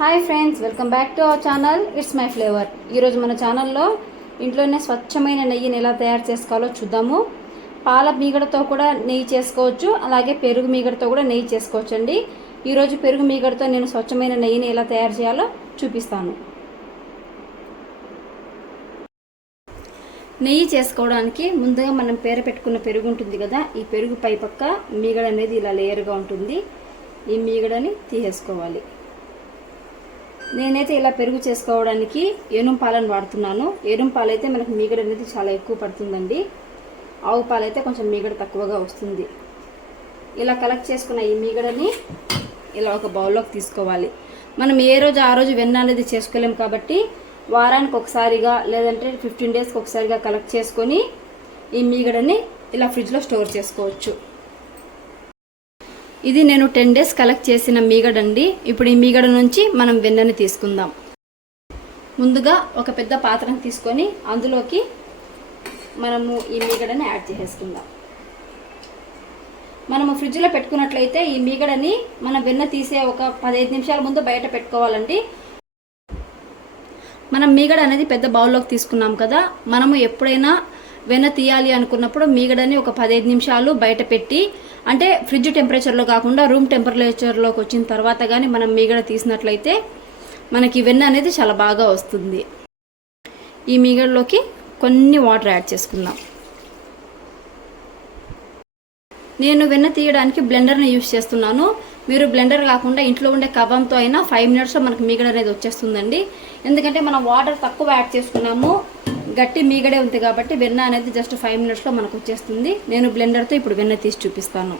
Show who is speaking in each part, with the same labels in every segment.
Speaker 1: Hi friends welcome back to our channel it's my flavour ఈరోజు మన ఛానల్లో ఇంట్లోనే స్వచ్ఛమైన నెయ్యిని ఎలా తయారు చేసుకోవాలో చూద్దాము. పాల మీగడతో కూడా నెయ్యి చేసుకోవచ్చు అలాగే పెరుగు మీగడతో కూడా నెయ్యి చేసుకోవచ్చు అండి ఈరోజు పెరుగు మీగడతో నేను స్వచ్ఛమైన నెయ్యిని ఎలా తయారు చేయాలో చూపిస్తాను. నెయ్యి చేసుకోవడానికి ముందుగా మనం పేర పెట్టుకున్న పెరుగు ఉంటుంది కదా ఈ పెరుగు పై పక్క మీగడ అనేది ఇలా లేయర్గా ఉంటుంది. ఈ మీగడని తీసేసుకోవాలి. నేనైతే ఇలా పెరుగు చేసుకోవడానికి ఏనుం పాలను వాడుతున్నాను. ఏనుం పాలు అయితే మనకు మీగడ అనేది చాలా ఎక్కువ పడుతుందండి. ఆవు పాలు అయితే కొంచెం మీగడ తక్కువగా వస్తుంది. ఇలా కలెక్ట్ చేసుకున్న ఈ మీగడని ఇలా ఒక బౌల్లోకి తీసుకోవాలి. మనం ఏ రోజు ఆ రోజు వెన్న అనేది చేసుకోలేము కాబట్టి వారానికి ఒకసారిగా లేదంటే ఫిఫ్టీన్ డేస్కి ఒకసారిగా కలెక్ట్ చేసుకొని ఈ మీగడని ఇలా ఫ్రిడ్జ్లో స్టోర్ చేసుకోవచ్చు. ఇది నేను టెన్ డేస్ కలెక్ట్ చేసిన మీగడండి. ఇప్పుడు ఈ మీగడ నుంచి మనం వెన్నని తీసుకుందాం. ముందుగా ఒక పెద్ద పాత్రను తీసుకొని అందులోకి మనము ఈ మీగడని యాడ్ చేసేసుకుందాం. మనము ఫ్రిడ్జ్లో పెట్టుకున్నట్లయితే ఈ మీగడని మనం వెన్న తీసే ఒక పదహైదు నిమిషాల ముందు బయట పెట్టుకోవాలండి. మనం మీగడ అనేది పెద్ద బౌల్లోకి తీసుకున్నాం కదా మనము ఎప్పుడైనా వెన్న తీయాలి అనుకున్నప్పుడు మీగడని ఒక పదహైదు నిమిషాలు బయట పెట్టి అంటే ఫ్రిడ్జ్ టెంపరేచర్లో కాకుండా రూమ్ టెంపరేచర్లోకి వచ్చిన తర్వాత కానీ మనం మీగడ తీసినట్లయితే మనకి వెన్న అనేది చాలా బాగా వస్తుంది. ఈ మీగడలోకి కొన్ని వాటర్ యాడ్ చేసుకుందాం. నేను వెన్న తీయడానికి బ్లెండర్ని యూస్ చేస్తున్నాను. మీరు బ్లెండర్ కాకుండా ఇంట్లో ఉండే కబంతో అయినా ఫైవ్ మినిట్స్లో మనకు మీగడ అనేది వచ్చేస్తుందండి. ఎందుకంటే మనం వాటర్ తక్కువ యాడ్ చేసుకున్నాము. గట్టి మీగడే ఉంది కాబట్టి వెన్న అనేది జస్ట్ ఫైవ్ మినిట్స్లో మనకు వచ్చేస్తుంది. నేను బ్లెండర్తో ఇప్పుడు వెన్న తీసి చూపిస్తాను.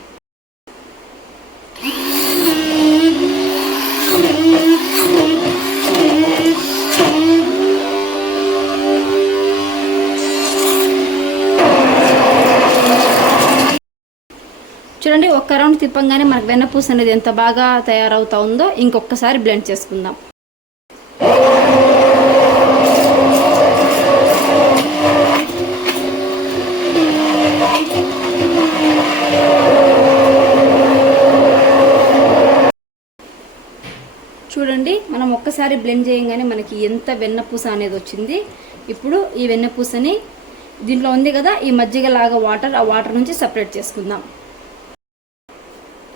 Speaker 1: చూడండి ఒక్క రౌండ్ తిప్పంగానే మనకు వెన్నపూస అనేది ఎంత బాగా తయారవుతా ఉందో ఇంకొకసారి బ్లెండ్ చేసుకుందాం. చూడండి మనం ఒక్కసారి బ్లెండ్ చేయగానే మనకి ఎంత వెన్నపూస అనేది వచ్చింది. ఇప్పుడు ఈ వెన్నపూసని దీంట్లో ఉంది కదా ఈ మజ్జిగ లాగా వాటర్ ఆ వాటర్ నుంచి సపరేట్ చేసుకుందాం.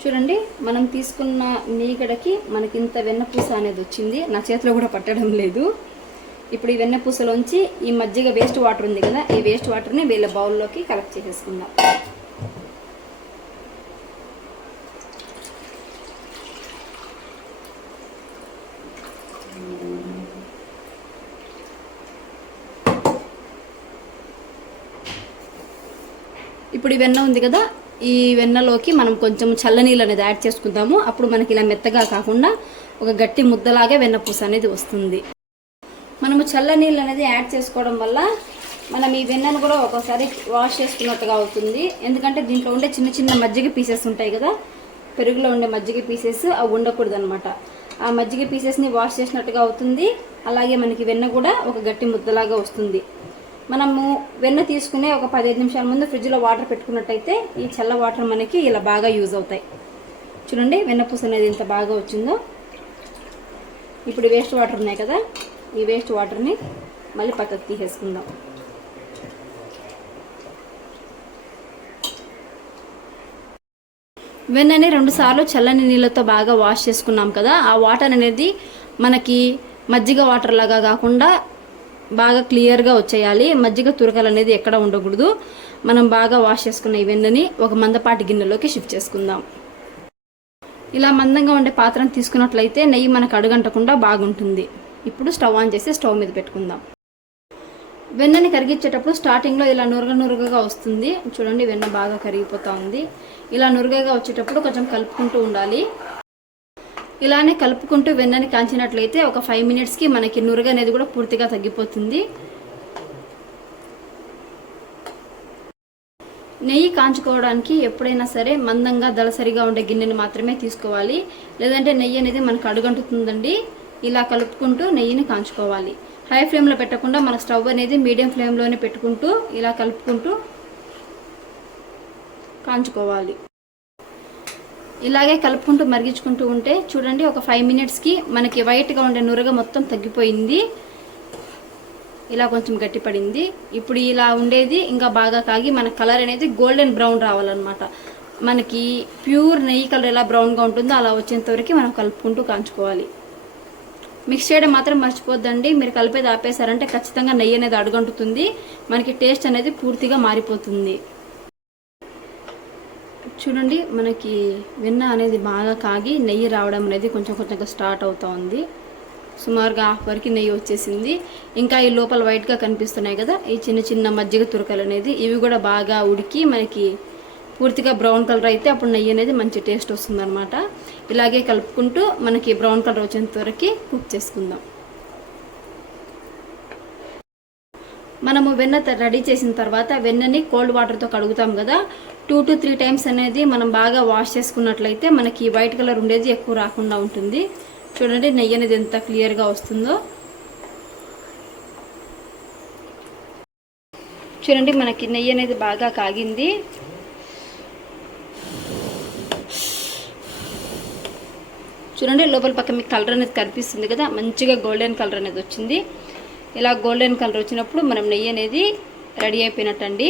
Speaker 1: చూడండి మనం తీసుకున్న నీగడకి మనకి ఇంత వెన్నపూస అనేది వచ్చింది. నా చేతిలో కూడా పట్టడం లేదు. ఇప్పుడు ఈ వెన్నపూసలోంచి ఈ మజ్జిగ వేస్ట్ వాటర్ ఉంది కదా ఈ వేస్ట్ వాటర్ని వీళ్ళ బౌల్లోకి కలెక్ట్ చేసేసుకుందాం. ఇప్పుడు ఈ వెన్న ఉంది కదా ఈ వెన్నలోకి మనం కొంచెం చల్లనీళ్ళు అనేది యాడ్ చేసుకుందాము. అప్పుడు మనకి ఇలా మెత్తగా కాకుండా ఒక గట్టి ముద్దలాగే వెన్నపూస అనేది వస్తుంది. మనము చల్లనీళ్ళు అనేది యాడ్ చేసుకోవడం వల్ల మనం ఈ వెన్నను కూడా ఒక్కోసారి వాష్ చేసుకున్నట్టుగా అవుతుంది. ఎందుకంటే దీంట్లో ఉండే చిన్న చిన్న మజ్జిగ పీసెస్ ఉంటాయి కదా పెరుగులో ఉండే మజ్జిగ పీసెస్ అవి ఉండకూడదు అనమాట ఆ మజ్జిగ పీసెస్ని వాష్ చేసినట్టుగా అవుతుంది. అలాగే మనకి వెన్న కూడా ఒక గట్టి ముద్దలాగా వస్తుంది. మనము వెన్న తీసుకునే ఒక పదిహేను నిమిషాల ముందు ఫ్రిడ్జ్లో వాటర్ పెట్టుకున్నట్టయితే ఈ చల్ల వాటర్ మనకి ఇలా బాగా యూజ్ అవుతాయి. చూడండి వెన్నపూస అనేది ఎంత బాగా వచ్చిందో. ఇప్పుడు వేస్ట్ వాటర్ ఉన్నాయి కదా ఈ వేస్ట్ వాటర్ని మళ్ళీ పక్కకు తీసేసుకుందాం. వెన్నని రెండుసార్లు చల్లని నీళ్ళతో బాగా వాష్ చేసుకున్నాం కదా ఆ వాటర్ అనేది మనకి మజ్జిగ వాటర్ లాగా కాకుండా బాగా క్లియర్గా వచ్చేయాలి. మజ్జిగ తురకలు అనేది ఎక్కడ ఉండకూడదు. మనం బాగా వాష్ చేసుకున్న ఈ ఒక మందపాటి గిన్నెలోకి షిఫ్ట్ చేసుకుందాం. ఇలా మందంగా ఉండే పాత్రను తీసుకున్నట్లయితే నెయ్యి మనకు అడుగంటకుండా బాగుంటుంది. ఇప్పుడు స్టవ్ ఆన్ చేసి స్టవ్ మీద పెట్టుకుందాం. వెన్నని కరిగించేటప్పుడు స్టార్టింగ్లో ఇలా నురగ నురగగా వస్తుంది. చూడండి వెన్న బాగా కరిగిపోతూ ఉంది. ఇలా నురగగా వచ్చేటప్పుడు కొంచెం కలుపుకుంటూ ఉండాలి. ఇలానే కలుపుకుంటూ వెన్నని కాంచినట్లయితే ఒక ఫైవ్ మినిట్స్కి మనకి నురగ అనేది కూడా పూర్తిగా తగ్గిపోతుంది. నెయ్యి కాంచుకోవడానికి ఎప్పుడైనా సరే మందంగా దళసరిగా ఉండే గిన్నెని మాత్రమే తీసుకోవాలి. లేదంటే నెయ్యి అనేది మనకు అడుగంటుతుందండి. ఇలా కలుపుకుంటూ నెయ్యిని కాంచుకోవాలి. హై ఫ్లేమ్లో పెట్టకుండా మన స్టవ్ అనేది మీడియం ఫ్లేమ్లోనే పెట్టుకుంటూ ఇలా కలుపుకుంటూ కాంచుకోవాలి. ఇలాగే కలుపుకుంటూ మరిగించుకుంటూ ఉంటే చూడండి ఒక ఫైవ్ మినిట్స్కి మనకి వైట్గా ఉండే నురగ మొత్తం తగ్గిపోయింది. ఇలా కొంచెం గట్టిపడింది. ఇప్పుడు ఇలా ఉండేది ఇంకా బాగా కాగి మన కలర్ అనేది గోల్డెన్ బ్రౌన్ రావాలన్నమాట. మనకి ప్యూర్ నెయ్యి కలర్ ఎలా బ్రౌన్గా ఉంటుందో అలా వచ్చేంత వరకు మనం కలుపుకుంటూ కాంచుకోవాలి. మిక్స్ చేయడం మాత్రం మర్చిపోద్దండి. మీరు కలిపేది ఆపేశారంటే ఖచ్చితంగా నెయ్యి అనేది అడుగంటుతుంది. మనకి టేస్ట్ అనేది పూర్తిగా మారిపోతుంది. చూడండి మనకి వెన్న అనేది బాగా కాగి నెయ్యి రావడం అనేది కొంచెం కొంచెంగా స్టార్ట్ అవుతూ ఉంది. సుమారుగా హాఫ్ వరకు నెయ్యి వచ్చేసింది. ఇంకా ఈ లోపల వైట్గా కనిపిస్తున్నాయి కదా ఈ చిన్న చిన్న మజ్జిగ తురకలు అనేది. ఇవి కూడా బాగా ఉడికి మనకి పూర్తిగా బ్రౌన్ కలర్ అయితే అప్పుడు నెయ్యి అనేది మంచి టేస్ట్ వస్తుందన్నమాట. ఇలాగే కలుపుకుంటూ మనకి బ్రౌన్ కలర్ వచ్చేంత వరకు కుక్ చేసుకుందాం. మనము వెన్న రెడీ చేసిన తర్వాత వెన్నని కోల్డ్ వాటర్తో కడుగుతాం కదా. టూ టు త్రీ టైమ్స్ అనేది మనం బాగా వాష్ చేసుకున్నట్లయితే మనకి వైట్ కలర్ ఉండేది ఎక్కువ రాకుండా ఉంటుంది. చూడండి నెయ్యి అనేది ఎంత క్లియర్గా వస్తుందో. చూడండి మనకి నెయ్యి అనేది బాగా కాగింది. చూడండి లోపల పక్క మీకు కలర్ అనేది కనిపిస్తుంది కదా. మంచిగా గోల్డెన్ కలర్ అనేది వచ్చింది. ఇలా గోల్డెన్ కలర్ వచ్చినప్పుడు మనం నెయ్యి అనేది రెడీ అయిపోయినట్టండి.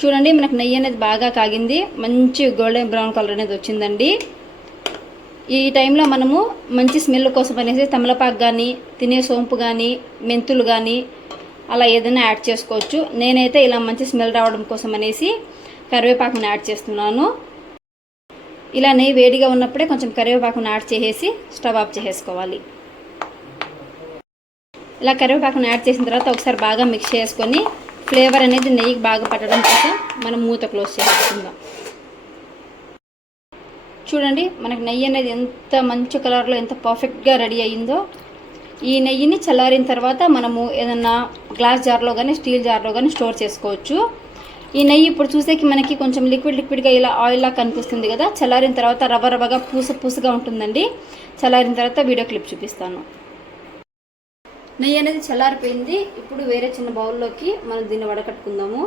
Speaker 1: చూడండి మనకు నెయ్యి అనేది బాగా కాగింది. మంచి గోల్డెన్ బ్రౌన్ కలర్ అనేది వచ్చిందండి. ఈ టైంలో మనము మంచి స్మెల్ కోసం అనేసి తమలపాకు కానీ తినే సోంపు కానీ మెంతులు కానీ అలా ఏదైనా యాడ్ చేసుకోవచ్చు. నేనైతే ఇలా మంచి స్మెల్ రావడం కోసం అనేసి కరివేపాకుని యాడ్ చేస్తున్నాను. ఇలా నెయ్యి వేడిగా ఉన్నప్పుడే కొంచెం కరివేపాకుని యాడ్ చేసేసి స్టవ్ ఆఫ్ చేసేసుకోవాలి. ఇలా కరివేపాకుని యాడ్ చేసిన తర్వాత ఒకసారి బాగా మిక్స్ చేసుకొని ఫ్లేవర్ అనేది నెయ్యికి బాగా పట్టడం కోసం మనం మూత క్లోజ్ చేసుకుందాం చూడండి మనకు నెయ్యి అనేది ఎంత మంచి కలర్లో ఎంత పర్ఫెక్ట్గా రెడీ అయ్యిందో. ఈ నెయ్యిని చల్లారిన తర్వాత మనము ఏదన్నా గ్లాస్ జార్లో కానీ స్టీల్ జార్లో కానీ స్టోర్ చేసుకోవచ్చు. ఈ నెయ్యి ఇప్పుడు చూసేకి మనకి కొంచెం లిక్విడ్ లిక్విడ్గా ఇలా ఆయిల్లా కనిపిస్తుంది కదా. చల్లారిన తర్వాత రవ్వ రవ్వగా పూస పూసగా ఉంటుందండి. చల్లారిన తర్వాత వీడియో క్లిప్ చూపిస్తాను. నెయ్యి అనేది చల్లారిపోయింది. ఇప్పుడు వేరే చిన్న బౌల్లోకి మనం దీన్ని వడకట్టుకుందాము.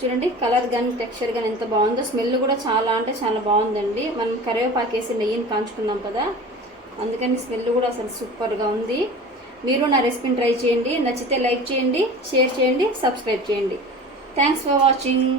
Speaker 1: చూడండి కలర్ కానీ టెక్స్చర్ కానీ ఎంత బాగుందో. స్మెల్ కూడా చాలా అంటే చాలా బాగుందండి. మనం కరివేపాకు వేసి నెయ్యిని కాంచుకున్నాం కదా. అందుకని స్మెల్ కూడా అసలు సూపర్గా ఉంది. మీరు నా రెసిపీని ట్రై చేయండి నచ్చితే లైక్ చేయండి షేర్ చేయండి సబ్స్క్రైబ్ చేయండి. Thanks for watching